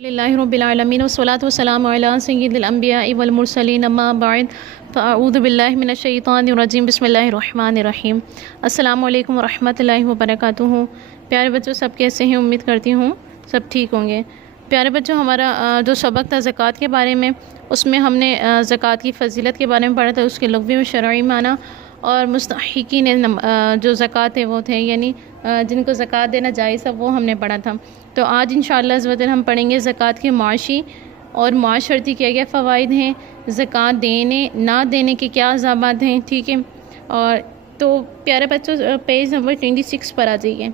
للہ رب العالمین والصلاۃ والسلام علی سید الانبیاء والمرسلین اما بعد فاعوذ باللہ من الشیطان الرجیم بسم اللہ الرحمن الرحیم۔ السلام علیکم ورحمۃ اللہ وبرکاتہ۔ پیارے بچوں، سب کیسے ہیں؟ امید کرتی ہوں سب ٹھیک ہوں گے۔ پیارے بچوں، ہمارا جو سبق تھا زکوٰۃ کے بارے میں، اس میں ہم نے زکوٰۃ کی فضیلت کے بارے میں پڑھا تھا، اس کے لغوی و شرعی معنی، اور مستحقین جو زکوٰۃ ہے وہ تھے، یعنی جن کو زکوٰۃ دینا جائز ہے، وہ ہم نے پڑھا تھا۔ تو آج انشاءاللہ عز و جل ہم پڑھیں گے زکوٰۃ کے معاشی اور معاشرتی کیا کیا فوائد ہیں، زکوٰۃ دینے نہ دینے کے کیا عذابات ہیں، ٹھیک ہے۔ اور تو پیارے بچوں، پیج نمبر 26 پر آ جائیے۔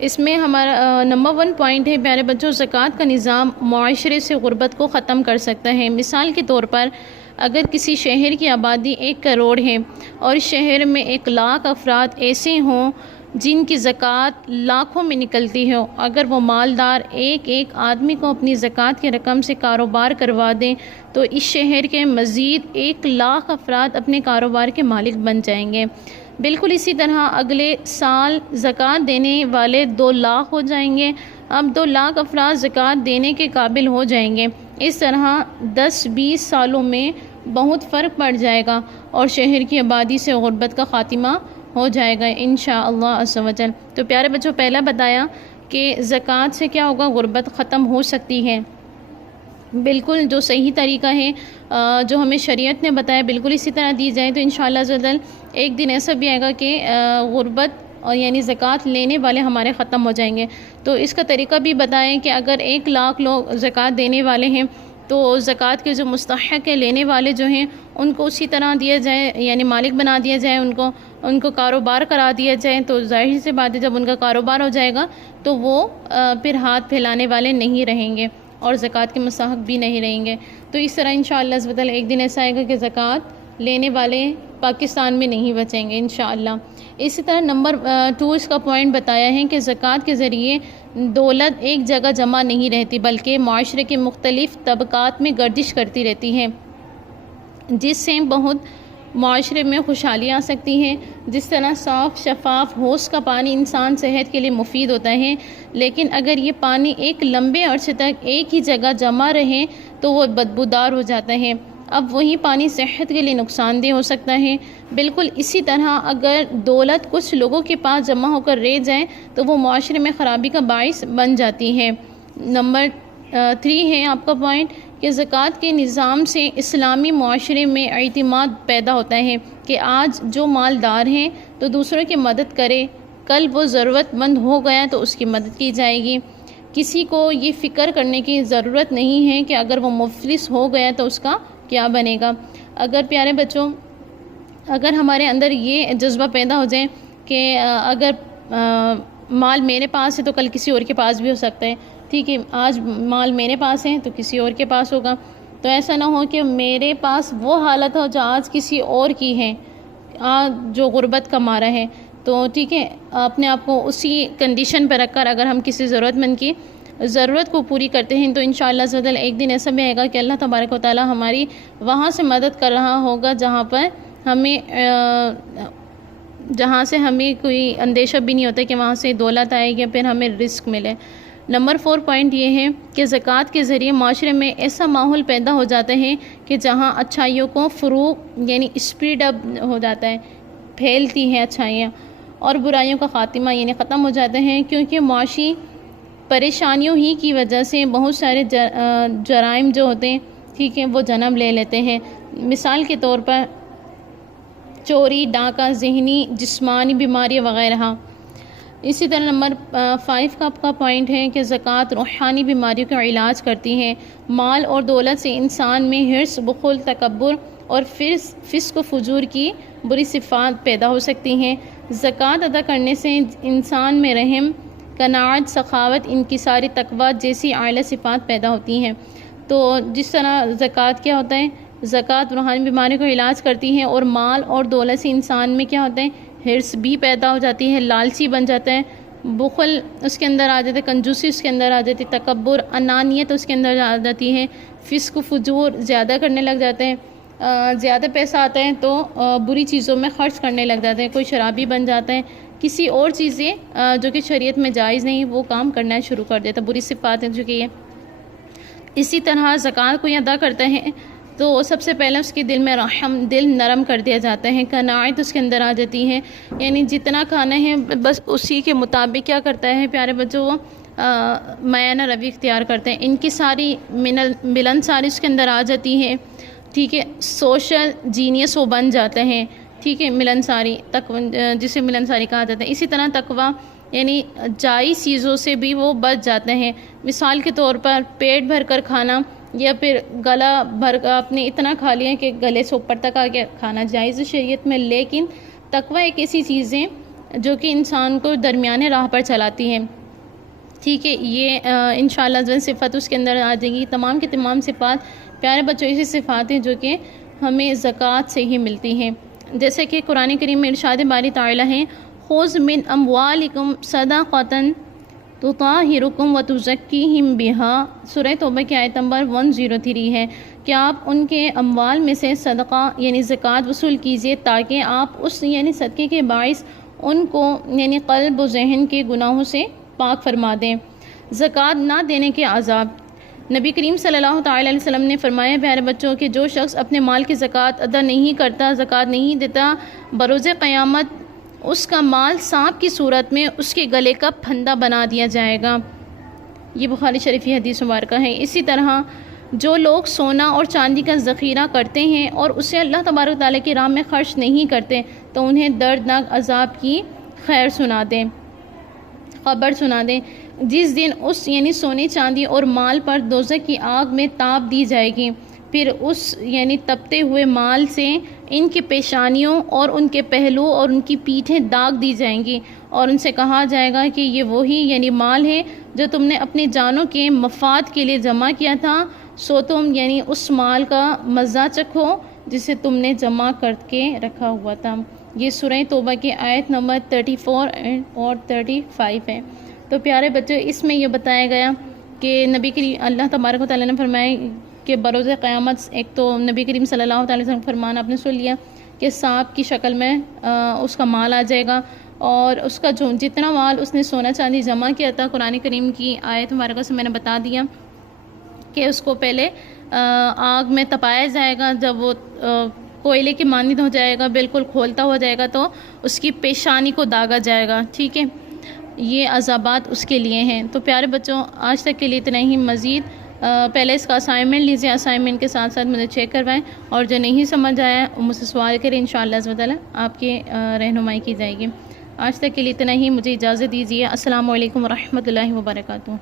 اس میں ہمارا نمبر 1 پوائنٹ ہے پیارے بچوں، زکوٰۃ کا نظام معاشرے سے غربت کو ختم کر سکتا ہے۔ مثال کے طور پر اگر کسی شہر کی آبادی 1 کروڑ ہے اور اس شہر میں 1 لاکھ افراد ایسے ہوں جن کی زکوٰۃ لاکھوں میں نکلتی ہو، اگر وہ مالدار ایک آدمی کو اپنی زکوٰۃ کی رقم سے کاروبار کروا دیں تو اس شہر کے مزید 1 لاکھ افراد اپنے کاروبار کے مالک بن جائیں گے۔ بالکل اسی طرح اگلے سال زکوٰۃ دینے والے 2 لاکھ ہو جائیں گے۔ اب 2 لاکھ افراد زکوٰۃ دینے کے قابل ہو جائیں گے۔ اس طرح 10-20 سالوں میں بہت فرق پڑ جائے گا اور شہر کی آبادی سے غربت کا خاتمہ ہو جائے گا انشاءاللہ عز و جل۔ تو پیارے بچوں، پہلا بتایا کہ زکوٰۃ سے کیا ہوگا، غربت ختم ہو سکتی ہے۔ بالکل جو صحیح طریقہ ہے، جو ہمیں شریعت نے بتایا، بالکل اسی طرح دی جائے تو انشاءاللہ عز و جل ایک دن ایسا بھی آئے گا کہ غربت اور یعنی زکوٰۃ لینے والے ہمارے ختم ہو جائیں گے۔ تو اس کا طریقہ بھی بتائیں کہ اگر 1 لاکھ لوگ زکوٰۃ دینے والے ہیں تو زکوٰۃ کے جو مستحق ہے لینے والے جو ہیں ان کو اسی طرح دیا جائے، یعنی مالک بنا دیا جائے، ان کو کاروبار کرا دیا جائے، تو ظاہر سی بات ہے جب ان کا کاروبار ہو جائے گا تو وہ پھر ہاتھ پھیلانے والے نہیں رہیں گے اور زکوٰۃ کے مستحق بھی نہیں رہیں گے۔ تو اس طرح انشاءاللہ عز و جل ایک دن ایسا آئے گا کہ زکوٰۃ لینے والے پاکستان میں نہیں بچیں گے انشاءاللہ۔ اسی طرح نمبر 2 اس کا پوائنٹ بتایا ہے کہ زکوٰۃ کے ذریعے دولت ایک جگہ جمع نہیں رہتی بلکہ معاشرے کے مختلف طبقات میں گردش کرتی رہتی ہے، جس سے بہت معاشرے میں خوشحالی آ سکتی ہے۔ جس طرح صاف شفاف حوض کا پانی انسان صحت کے لیے مفید ہوتا ہے، لیکن اگر یہ پانی ایک لمبے عرصے تک ایک ہی جگہ جمع رہے تو وہ بدبودار ہو جاتا ہے۔ اب وہی پانی صحت کے لیے نقصان دہ ہو سکتا ہے۔ بالکل اسی طرح اگر دولت کچھ لوگوں کے پاس جمع ہو کر رہ جائے تو وہ معاشرے میں خرابی کا باعث بن جاتی ہے۔ نمبر 3 ہے آپ کا پوائنٹ کہ زکوٰۃ کے نظام سے اسلامی معاشرے میں اعتماد پیدا ہوتا ہے کہ آج جو مالدار ہیں تو دوسروں کی مدد کرے، کل وہ ضرورت مند ہو گیا تو اس کی مدد کی جائے گی۔ کسی کو یہ فکر کرنے کی ضرورت نہیں ہے کہ اگر وہ مفلس ہو گیا تو اس کا کیا بنے گا۔ اگر پیارے بچوں، اگر ہمارے اندر یہ جذبہ پیدا ہو جائے کہ اگر مال میرے پاس ہے تو کل کسی اور کے پاس بھی ہو سکتا ہے، ٹھیک ہے، آج مال میرے پاس ہے تو کسی اور کے پاس ہوگا، تو ایسا نہ ہو کہ میرے پاس وہ حالت ہو جو آج کسی اور کی ہے، آج جو غربت کا مارا ہے۔ تو ٹھیک ہے، اپنے آپ کو اسی کنڈیشن پہ رکھ کر اگر ہم کسی ضرورت مند کی ضرورت کو پوری کرتے ہیں تو انشاءاللہ عز و جل ایک دن ایسا بھی آئے گا کہ اللہ تبارک و تعالی ہماری وہاں سے مدد کر رہا ہوگا جہاں سے ہمیں کوئی اندیشہ بھی نہیں ہوتا کہ وہاں سے دولت آئے گی پھر ہمیں رزق ملے۔ نمبر 4 پوائنٹ یہ ہے کہ زکوٰۃ کے ذریعے معاشرے میں ایسا ماحول پیدا ہو جاتا ہے کہ جہاں اچھائیوں کو فروغ یعنی اسپیڈ اپ ہو جاتا ہے، پھیلتی ہیں اچھائیاں، اور برائیوں کا خاتمہ یعنی ختم ہو جاتے ہیں، کیونکہ معاشی پریشانیوں ہی کی وجہ سے بہت سارے جرائم جو ہوتے ہیں، ٹھیک ہے، وہ جنم لے لیتے ہیں۔ مثال کے طور پر چوری، ڈاکہ، ذہنی جسمانی بیماری وغیرہ۔ اسی طرح نمبر 5 کا آپ کا پوائنٹ ہے کہ زکوٰۃ روحانی بیماریوں کا علاج کرتی ہے۔ مال اور دولت سے انسان میں حرص، بخل، تکبر اور فسق و فجور کی بری صفات پیدا ہو سکتی ہیں۔ زکوٰۃ ادا کرنے سے انسان میں رحم، قناعت، سخاوت، انکساری، تقویٰ جیسی اعلیٰ صفات پیدا ہوتی ہیں۔ تو جس طرح زکوٰۃ کیا ہوتا ہے، زکوٰۃ روحانی بیماریوں کا علاج کرتی ہے، اور مال اور دولت سے انسان میں کیا ہوتا ہے، حرص بھی پیدا ہو جاتی ہے، لالچی بن جاتا ہے، بخل اس کے اندر آ جاتا ہے، کنجوسی اس کے اندر آ جاتی ہے، تکبر، انانیت اس کے اندر آ جاتی ہے، فسق و فجور زیادہ کرنے لگ جاتے ہیں، زیادہ پیسہ آتا ہے تو بری چیزوں میں خرچ کرنے لگ جاتے ہیں، کوئی شرابی بن جاتا ہے، کسی اور چیزیں جو کہ شریعت میں جائز نہیں وہ کام کرنا شروع کر دیتا ہے، بری صفات ہیں جو کہ یہ۔ اسی طرح زکوٰۃ کو ادا کرتے ہیں تو سب سے پہلے اس کے دل میں دل نرم کر دیا جاتا ہے، قناعت اس کے اندر آ جاتی ہے، یعنی جتنا کھانا ہے بس اسی کے مطابق کیا کرتا ہے پیارے بچوں وہ میانہ روی اختیار کرتے ہیں، ان کی ساری ملنساری اس کے اندر آ جاتی ہے، ٹھیک ہے، سوشل جینیس وہ بن جاتے ہیں، ٹھیک ہے، ملنساری جسے ملنساری کہا جاتا ہے۔ اسی طرح تقویٰ یعنی جائز چیزوں سے بھی وہ بچ جاتے ہیں، مثال کے طور پر پیٹ بھر کر کھانا یا پھر گلا بھر آپ نے اتنا کھا لیا کہ گلے سے اوپر تک آ کے کھانا جائز ہے شریعت میں، لیکن تقویٰ ایک ایسی چیز ہے جو کہ انسان کو درمیانے راہ پر چلاتی ہے، ٹھیک ہے، یہ انشاءاللہ جو صفت اس کے اندر آ جائیں گی۔ تمام کی تمام صفات پیارے بچوں ایسی صفات ہیں جو کہ ہمیں زکوٰۃ سے ہی ملتی ہیں، جیسے کہ قرآن کریم میں ارشاد باری تعالیٰ ہے خُذْ مِنْ أَمْوَالِكُمْ صَدَقَةً تُطَہِّرُكُمْ وَتُزَكِّيهِمْ بِهَا، سورہ توبہ کی آیت نمبر 103 ہے کہ آپ ان کے اموال میں سے صدقہ یعنی زکوٰۃ وصول کیجئے تاکہ آپ اس یعنی صدقے کے باعث ان کو یعنی قلب و ذہن کے گناہوں سے پاک فرما دیں۔ زکوٰۃ نہ دینے کے عذاب، نبی کریم صلی اللہ تعالیٰ علیہ وسلم نے فرمایا پیارے بچوں کہ جو شخص اپنے مال کی زکوٰۃ ادا نہیں کرتا، زکوٰۃ نہیں دیتا، بروز قیامت اس کا مال سانپ کی صورت میں اس کے گلے کا پھندا بنا دیا جائے گا، یہ بخاری شریف حدیث مبارکہ ہے۔ اسی طرح جو لوگ سونا اور چاندی کا ذخیرہ کرتے ہیں اور اسے اللہ تبارک و تعالیٰ کی راہ میں خرچ نہیں کرتے تو انہیں دردناک عذاب کی خبر سنا دیں، جس دن اس یعنی سونے چاندی اور مال پر دوزخ کی آگ میں تاپ دی جائے گی، پھر اس یعنی تپتے ہوئے مال سے ان کی پیشانیوں اور ان کے پہلو اور ان کی پیٹھیں داغ دی جائیں گی اور ان سے کہا جائے گا کہ یہ وہی یعنی مال ہے جو تم نے اپنی جانوں کے مفاد کے لیے جمع کیا تھا، سو تم یعنی اس مال کا مزہ چکھو جسے تم نے جمع کر کے رکھا ہوا تھا۔ یہ سورہ توبہ کی آیت نمبر 34 اور 35 ہے۔ تو پیارے بچے اس میں یہ بتایا گیا کہ نبی کریم اللہ تبارک و تعالیٰ نے فرمایا کہ بروز قیامت ایک تو نبی کریم صلی اللہ علیہ وسلم فرمان آپ نے سن لیا کہ سانپ کی شکل میں اس کا مال آ جائے گا، اور اس کا جو جتنا مال اس نے سونا چاندی جمع کیا تھا قرآن کریم کی آیت مبارکہ سے میں نے بتا دیا کہ اس کو پہلے آگ میں تپایا جائے گا، جب وہ کوئلے کی مانند ہو جائے گا، بالکل کھولتا ہو جائے گا تو اس کی پیشانی کو داغا جائے گا، ٹھیک ہے، یہ عذابات اس کے لیے ہیں۔ تو پیارے بچوں آج تک کے لیے اتنا ہی، مزید پہلے اس کا اسائنمنٹ لیجیے، اسائنمنٹ کے ساتھ ساتھ مجھے چیک کروائیں، اور جو نہیں سمجھ آیا مجھ سے سوال کریں، انشاءاللہ عز و جل آپ کی رہنمائی کی جائے گی۔ آج تک کے لیے اتنا ہی، مجھے اجازت دیجیے۔ السلام علیکم ورحمۃ اللہ وبرکاتہ۔